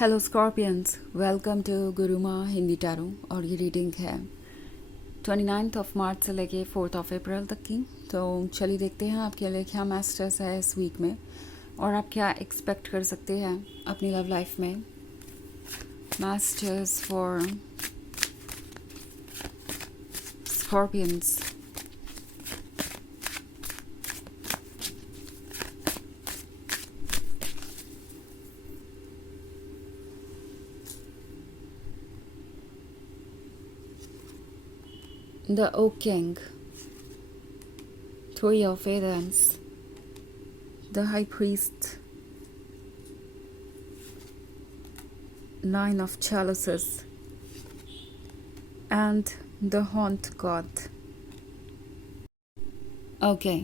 Hello scorpions, welcome to Gurumaa Hindi tarot. और ये reading है 29 मार्च से लेके 4 अप्रैल तक की। तो चलिए देखते हैं आपके लिए क्या मैसेजेस है इस वीक में और आप क्या एक्सपेक्ट कर सकते हैं अपनी लव लाइफ में। Messages for scorpions. The Oak King, Three of Athens, the High Priest, Nine of Chalices, and the Haunt God. Okay,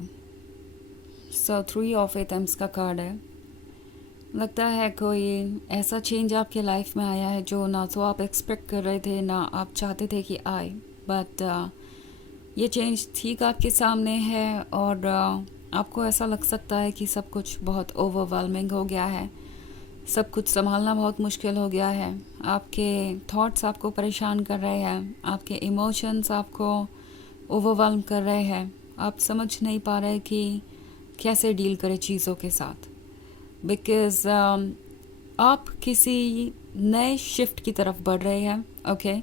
so Three of Athens का कार्ड है। लगता है कोई ऐसा चेंज आपके लाइफ में आया है जो ना तो आप एक्सपेक्ट कर रहे थे ना आप चाहते थे कि आए, बट ये चेंज ठीक आपके सामने है और आपको ऐसा लग सकता है कि सब कुछ बहुत ओवरवेलमिंग हो गया है, सब कुछ संभालना बहुत मुश्किल हो गया है। आपके थॉट्स आपको परेशान कर रहे हैं, आपके इमोशंस आपको ओवरवेलम कर रहे हैं, आप समझ नहीं पा रहे कि कैसे डील करें चीज़ों के साथ, बिकॉज आप किसी नए शिफ्ट की तरफ बढ़ रहे हैं। ओके,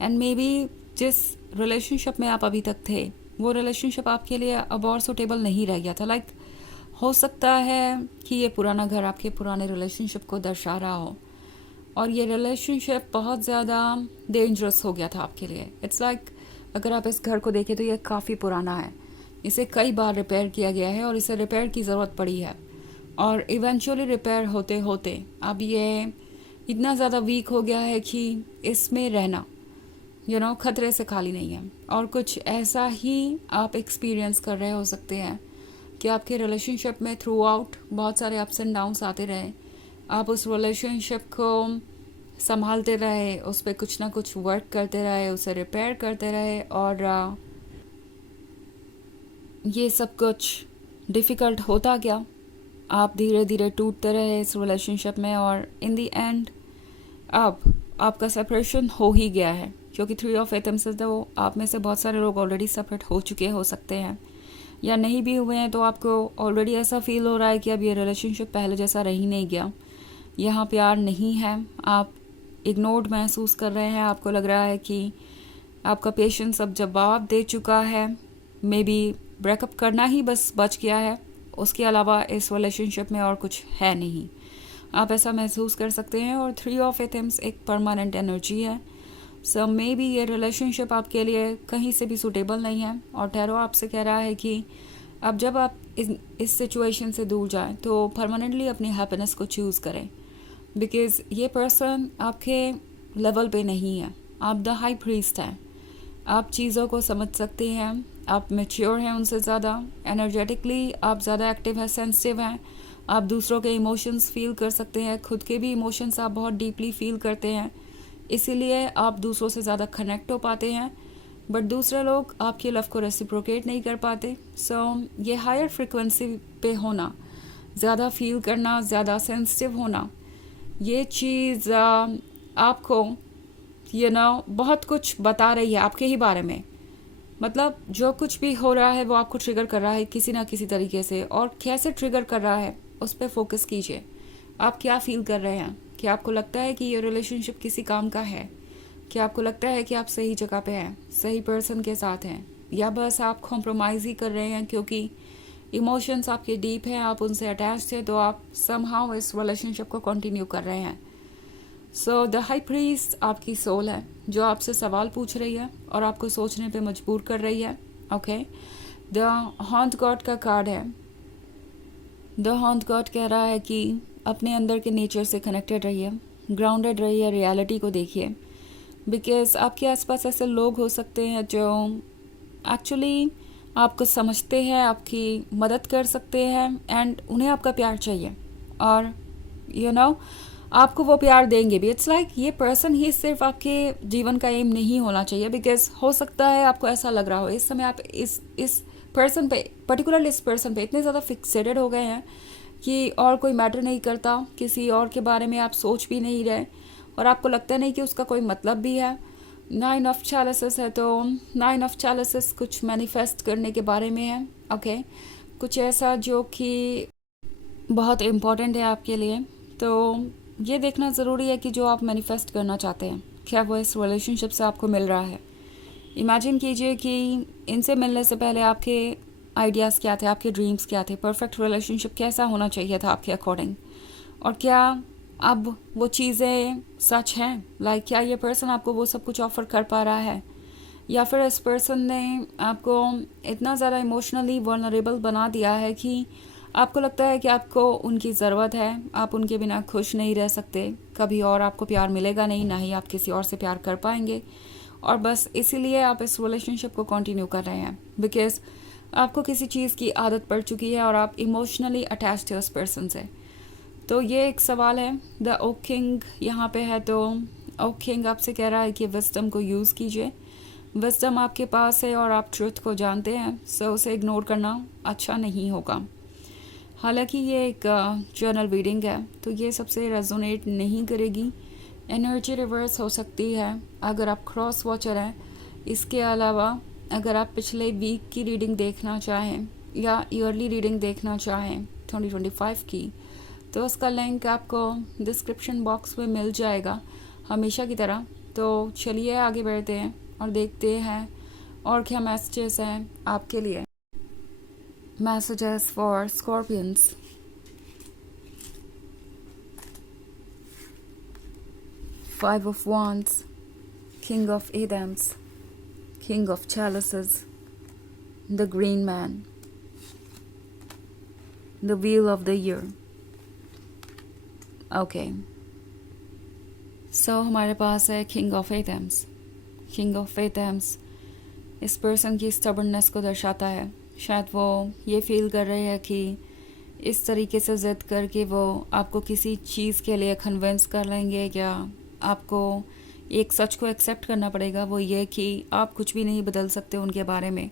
एंड मे बी जिस रिलेशनशिप में आप अभी तक थे वो रिलेशनशिप आपके लिए अब और सुटेबल नहीं रह गया था। लाइक हो सकता है कि ये पुराना घर आपके पुराने रिलेशनशिप को दर्शा रहा हो और ये रिलेशनशिप बहुत ज़्यादा डेंजरस हो गया था आपके लिए। इट्स लाइक अगर आप इस घर को देखें तो ये काफ़ी पुराना है, इसे कई बार रिपेयर किया गया है और इसे रिपेयर की ज़रूरत पड़ी है और इवेंचुअली रिपेयर होते होते अब ये इतना ज़्यादा वीक हो गया है कि इसमें रहना खतरे से खाली नहीं है। और कुछ ऐसा ही आप एक्सपीरियंस कर रहे हो सकते हैं कि आपके रिलेशनशिप में थ्रू आउट बहुत सारे अप्स एंड डाउन्स आते रहे, आप उस रिलेशनशिप को संभालते रहे, उस पर कुछ ना कुछ वर्क करते रहे, उसे रिपेयर करते रहे और ये सब कुछ डिफ़िकल्ट होता गया। आप धीरे धीरे टूटते रहे इस रिलेशनशिप में और इन दी एंड अब आपका सेपरेशन हो ही गया है, क्योंकि थ्री ऑफ एथम्स से तो आप में से बहुत सारे लोग ऑलरेडी सेपरेट हो चुके हो सकते हैं या नहीं भी हुए हैं। तो आपको ऑलरेडी ऐसा फील हो रहा है कि अब ये रिलेशनशिप पहले जैसा रह ही नहीं गया, यहाँ प्यार नहीं है, आप इग्नोर्ड महसूस कर रहे हैं। आपको लग रहा है कि आपका पेशेंस अब जवाब दे चुका है, मे बी ब्रेकअप करना ही बस बच गया है, उसके अलावा इस रिलेशनशिप में और कुछ है नहीं, आप ऐसा महसूस कर सकते हैं। और थ्री ऑफ एथम्स एक परमानेंट एनर्जी है, सो मे बी ये रिलेशनशिप आपके लिए कहीं से भी सूटेबल नहीं है और टैरो आपसे कह रहा है कि अब जब आप इस सिचुएशन से दूर जाएं तो परमानेंटली अपनी हैप्पीनेस को चूज़ करें, बिकॉज़ ये पर्सन आपके लेवल पे नहीं है। आप द हाई प्रीस्ट हैं, आप चीज़ों को समझ सकते हैं, आप मैच्योर हैं उनसे ज़्यादा, एनर्जेटिकली आप ज़्यादा एक्टिव हैं, सेंसिटिव हैं, आप दूसरों के इमोशंस फील कर सकते हैं, खुद के भी इमोशंस आप बहुत डीपली फील करते हैं, इसीलिए आप दूसरों से ज़्यादा कनेक्ट हो पाते हैं, बट दूसरे लोग आपकी लव को रेसिप्रोकेट नहीं कर पाते। सो ये हायर फ्रिक्वेंसी पे होना, ज़्यादा फील करना, ज़्यादा सेंसिटिव होना, ये चीज़ आपको बहुत कुछ बता रही है आपके ही बारे में। मतलब जो कुछ भी हो रहा है वो आपको ट्रिगर कर रहा है किसी ना किसी तरीके से, और कैसे ट्रिगर कर रहा है उस पर फोकस कीजिए। आप क्या फील कर रहे हैं? क्या आपको लगता है कि ये रिलेशनशिप किसी काम का है? क्या आपको लगता है कि आप सही जगह पे हैं, सही पर्सन के साथ हैं, या बस आप कॉम्प्रोमाइज़ ही कर रहे हैं क्योंकि इमोशंस आपके डीप हैं, आप उनसे अटैच थे तो आप समहाउ इस रिलेशनशिप को कंटिन्यू कर रहे हैं। सो द हाई प्रीस्ट आपकी सोल है जो आपसे सवाल पूछ रही है और आपको सोचने पे मजबूर कर रही है। ओके, द हॉन्ट गॉड का कार्ड है। द हॉन्ट गॉड कह रहा है कि अपने अंदर के नेचर से कनेक्टेड रहिए, ग्राउंडेड रहिए, रियलिटी को देखिए, बिकॉज आपके आसपास ऐसे लोग हो सकते हैं जो एक्चुअली आपको समझते हैं, आपकी मदद कर सकते हैं एंड उन्हें आपका प्यार चाहिए और आपको वो प्यार देंगे भी। इट्स लाइक ये पर्सन ही सिर्फ आपके जीवन का एम नहीं होना चाहिए, बिकॉज हो सकता है आपको ऐसा लग रहा हो इस समय आप इस पर्सन पे, पर्टिकुलरली इस पर्सन पे इतने ज़्यादा फिक्सेटेड हो गए हैं कि और कोई मैटर नहीं करता, किसी और के बारे में आप सोच भी नहीं रहे और आपको लगता नहीं कि उसका कोई मतलब भी है। नाइन ऑफ चैलिसेस है, तो नाइन ऑफ चैलिसेस कुछ मैनिफेस्ट करने के बारे में है। ओके, कुछ ऐसा जो कि बहुत इम्पोर्टेंट है आपके लिए। तो ये देखना ज़रूरी है कि जो आप मैनिफेस्ट करना चाहते हैं क्या वो इस रिलेशनशिप से आपको मिल रहा है। इमेजिन कीजिए कि इनसे मिलने से पहले आपके आइडियाज़ क्या थे, आपके ड्रीम्स क्या थे, परफेक्ट रिलेशनशिप कैसा होना चाहिए था आपके अकॉर्डिंग, और क्या अब वो चीज़ें सच हैं। लाइक क्या ये पर्सन आपको वो सब कुछ ऑफ़र कर पा रहा है, या फिर इस पर्सन ने आपको इतना ज़्यादा इमोशनली वल्नरेबल बना दिया है कि आपको लगता है कि आपको उनकी ज़रूरत है, आप उनके बिना खुश नहीं रह सकते, कभी और आपको प्यार मिलेगा नहीं, ना ही आप किसी और से प्यार कर पाएंगे, और बस इसीलिए आप इस रिलेशनशिप को कंटिन्यू कर रहे हैं बिकॉज आपको किसी चीज़ की आदत पड़ चुकी है और आप इमोशनली अटैच्ड है उस पर्सन से। तो ये एक सवाल है। द ओक किंग यहाँ पे है, तो ओक किंग आपसे कह रहा है कि विजडम को यूज़ कीजिए। विजडम आपके पास है और आप ट्रुथ को जानते हैं, सो उसे इग्नोर करना अच्छा नहीं होगा। हालांकि ये एक जर्नल रीडिंग है तो ये सबसे रेजोनेट नहीं करेगी, एनर्जी रिवर्स हो सकती है अगर आप क्रॉस वॉचर हैं। इसके अलावा अगर आप पिछले वीक की रीडिंग देखना चाहें या ईयरली रीडिंग देखना चाहें 2025 की, तो उसका लिंक आपको डिस्क्रिप्शन बॉक्स में मिल जाएगा हमेशा की तरह। तो चलिए आगे बढ़ते हैं और देखते हैं और क्या मैसेजेस हैं आपके लिए। Messages for scorpions. Five of Wands, King of Adams, King of Chalices, the Green Man, the Wheel of the Year. Okay. So हमारे पास है King of Adams. King of Adams इस पर्सन की स्टबर्ननेस को दर्शाता है। शायद वो ये फील कर रहे हैं कि इस तरीके से ज़िद करके वो आपको किसी चीज़ के लिए कन्विंस कर लेंगे, या आपको एक सच को एक्सेप्ट करना पड़ेगा, वो ये कि आप कुछ भी नहीं बदल सकते उनके बारे में,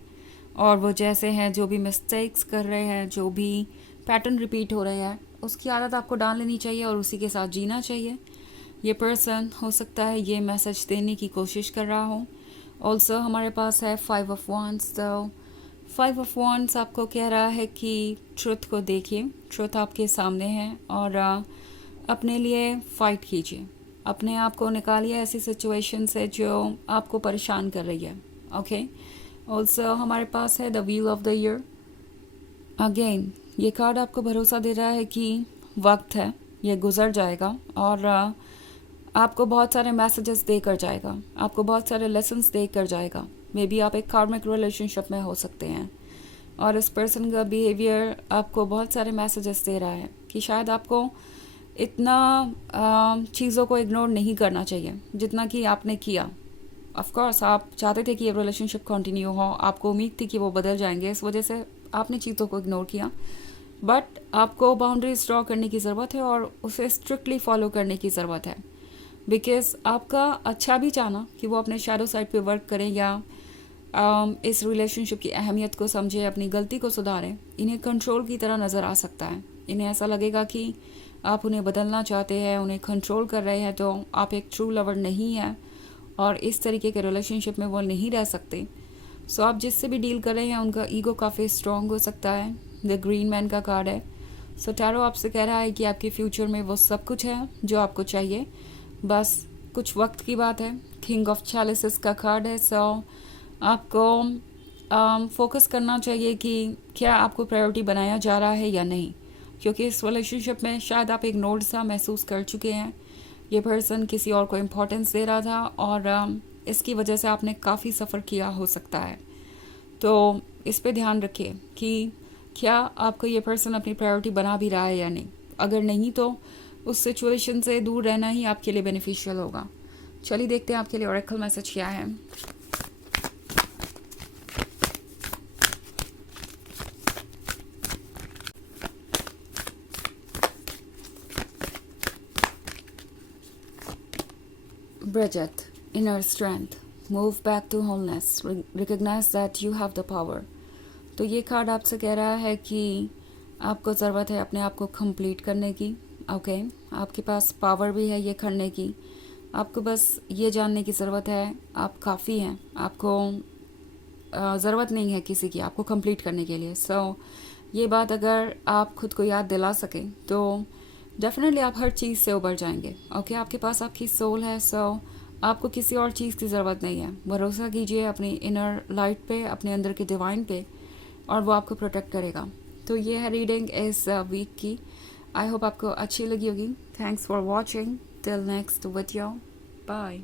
और वो जैसे हैं, जो भी मिस्टेक्स कर रहे हैं, जो भी पैटर्न रिपीट हो रहे हैं, उसकी आदत आपको डाल लेनी चाहिए और उसी के साथ जीना चाहिए। ये पर्सन हो सकता है ये मैसेज देने की कोशिश कर रहा हो। ऑल्सो हमारे पास है 5 ऑफ वॉन्ड्स। तो 5 ऑफ वॉन्ड्स आपको कह रहा है कि ट्रुथ को देखिए, ट्रुथ आपके सामने है और अपने लिए फ़ाइट कीजिए, अपने आप को निकालिए ऐसी सिचुएशन से जो आपको परेशान कर रही है। ओके। ऑल्सो हमारे पास है the wheel of the year. Again ये कार्ड आपको भरोसा दे रहा है कि वक्त है, ये गुजर जाएगा और आपको बहुत सारे मैसेजेस देकर जाएगा, आपको बहुत सारे लेसन्स देकर जाएगा। मे बी आप एक कार्मिक रिलेशनशिप में हो सकते हैं और इस पर्सन का बिहेवियर आपको बहुत सारे मैसेजेस दे रहा है कि शायद आपको इतना चीज़ों को इग्नोर नहीं करना चाहिए जितना कि आपने किया। ऑफ कोर्स आप चाहते थे कि ये रिलेशनशिप कंटिन्यू हो, आपको उम्मीद थी कि वो बदल जाएंगे, इस वजह से आपने चीज़ों को इग्नोर किया। बट आपको बाउंड्रीज ड्रॉ करने की ज़रूरत है और उसे स्ट्रिक्टली फॉलो करने की ज़रूरत है, बिकॉज आपका अच्छा भी चाहना कि वो अपने शैडो साइड पे वर्क करें या इस रिलेशनशिप की अहमियत को समझे, अपनी गलती को सुधारें, इन्हें कंट्रोल की तरह नज़र आ सकता है। इन्हें ऐसा लगेगा कि आप उन्हें बदलना चाहते हैं, उन्हें कंट्रोल कर रहे हैं, तो आप एक ट्रू लवर नहीं हैं और इस तरीके के रिलेशनशिप में वो नहीं रह सकते। सो आप जिससे भी डील कर रहे हैं उनका ईगो काफ़ी स्ट्रॉन्ग हो सकता है। द ग्रीन मैन का कार्ड है। सो टैरो आपसे कह रहा है कि आपके फ्यूचर में वो सब कुछ है जो आपको चाहिए, बस कुछ वक्त की बात है। किंग ऑफ चैलिसेस का कार्ड है। सो आपको फोकस करना चाहिए कि क्या आपको प्रायोरिटी बनाया जा रहा है या नहीं, क्योंकि इस रिलेशनशिप में शायद आप इग्नोर्ड सा महसूस कर चुके हैं। ये पर्सन किसी और को इम्पोर्टेंस दे रहा था और इसकी वजह से आपने काफ़ी सफ़र किया हो सकता है। तो इस पे ध्यान रखिए कि क्या आपको ये पर्सन अपनी प्रायोरिटी बना भी रहा है या नहीं। अगर नहीं तो उस सिचुएशन से दूर रहना ही आपके लिए बेनिफिशियल होगा। चलिए देखते हैं आपके लिए ऑरेकल मैसेज क्या है। Bridget, inner strength, move back to wholeness, recognize that you have the power। तो ये कार्ड आपसे कह रहा है कि आपको ज़रूरत है अपने आप को कंप्लीट करने की। ओके, आपके पास पावर भी है ये करने की। आपको बस ये जानने की ज़रूरत है आप काफ़ी हैं, आपको ज़रूरत नहीं है किसी की आपको कंप्लीट करने के लिए। ये बात अगर आप खुद को याद दिला सकें तो डेफिनेटली आप हर चीज़ से उबर जाएंगे। ओके, आपके पास आपकी सोल है, आपको किसी और चीज़ की ज़रूरत नहीं है। भरोसा कीजिए अपनी इनर लाइट पे, अपने अंदर के डिवाइन पे, और वो आपको प्रोटेक्ट करेगा। तो ये है रीडिंग इस वीक की। आई होप आपको अच्छी लगी होगी। Thanks for watching. Till next video, bye.